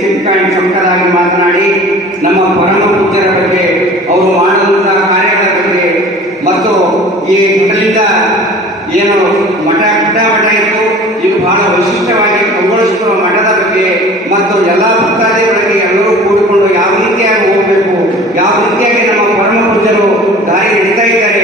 ಚಿಕ್ಕಂಡ್ ಚೊಕ್ಕದಾಗಿ ಮಾತನಾಡಿ, ನಮ್ಮ ಪರಮ ಪೂಜ್ಯರ ಬಗ್ಗೆ ಅವರು ಮಾಡುವಂತಹ ಕಾರ್ಯಗಳ ಬಗ್ಗೆ ಮತ್ತು ಈ ಮಠದಿಂದ ಏನು ಮಠ ಗಿಡ ಮಠ ಇತ್ತು ಇದು ಬಹಳ ವೈಶಿಷ್ಟ್ಯವಾಗಿ ಕಂಗೊಳಿಸುವ ಮಠದ ಬಗ್ಗೆ ಮತ್ತು ಎಲ್ಲ ಭಕ್ತಾದಿಗಳಿಗೆ ಎಲ್ಲರೂ ಕೂಡಿಕೊಂಡು ಯಾವ ರೀತಿಯಾಗಿ ಹೋಗಬೇಕು, ಯಾವ ರೀತಿಯಾಗಿ ನಮ್ಮ ಪರಮ ಪೂಜ್ಯರು ದಾರಿ ಹಿಡಿತಾ ಇದ್ದಾರೆ